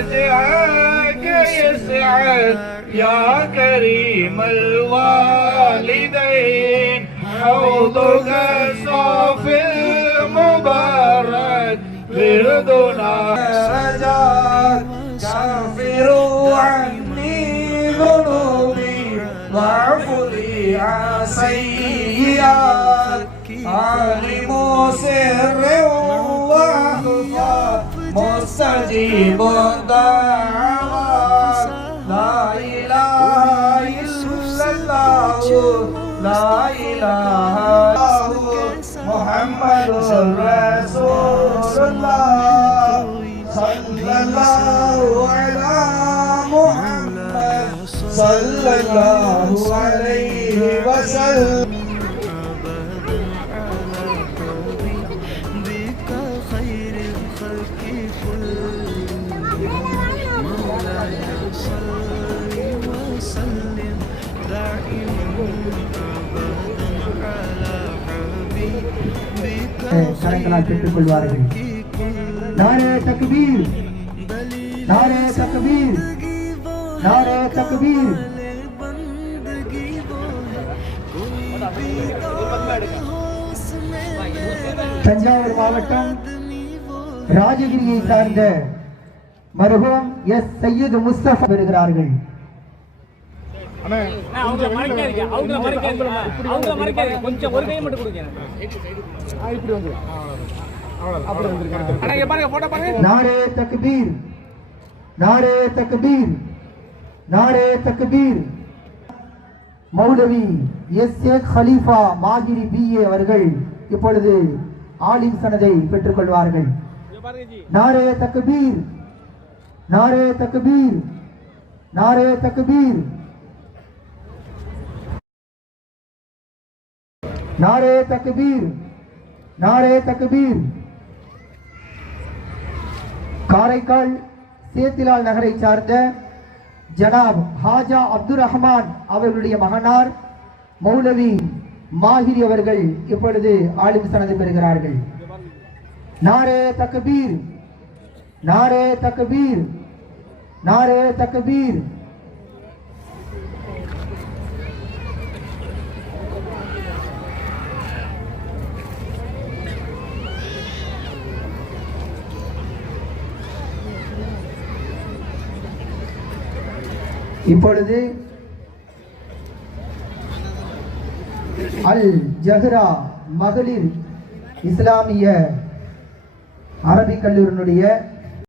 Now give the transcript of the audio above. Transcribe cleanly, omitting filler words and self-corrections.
وجهك يسعد يا كريم الوالدين حوضك صافي المبارك بردنا رجاك كافر عني ذنوبي واعف لي عن سيئات عالم سر واخفى مستجيب الدعوات لا اله الا الله لا اله الا الله محمد رسول الله صلى الله على محمد صلى الله عليه وسلم கரங்களால் பெற்றுக் கொள்வார்கள். நாரே தக்பீர், நாரே தக்பீர், நாரே தக்பீர். தஞ்சாவூர் மாவட்டம் ராஜகிரியை சார்ந்த மருகும் எஸ் சையது முஸ்தபா வருகிறார்கள். நாரே தக்பீர், நாரே தக்பீர், நாரே தக்பீர். மௌலவி எஸ் ஏ ஹலீஃபா மாகிரி பிஏ அவர்கள் இப்பொழுது ஆலிம் சனதை பெற்றுக் கொள்வார்கள். நாரே தக்பீர், நாரே தக்பீர், நாரே தக்பீர், நாரே தக்பீர், நாரே தக்பீர். காரைக்கால் சேத்திலால் நகரை சார்ந்த ஜனாப் ஹாஜா அப்துல் ரஹ்மான் அவர்களுடைய மகனார் மௌலவி மாஹிரி அவர்கள் இப்பொழுது ஆலிம் சனதை பெறுகிறார்கள். நாரே தக்பீர், நாரே தக்பீர், நாரே தக்பீர். இப்பொழுது அல் ஜஹ்ரா மகளிர் இஸ்லாமிய அரபிக் கல்லூரியினுடைய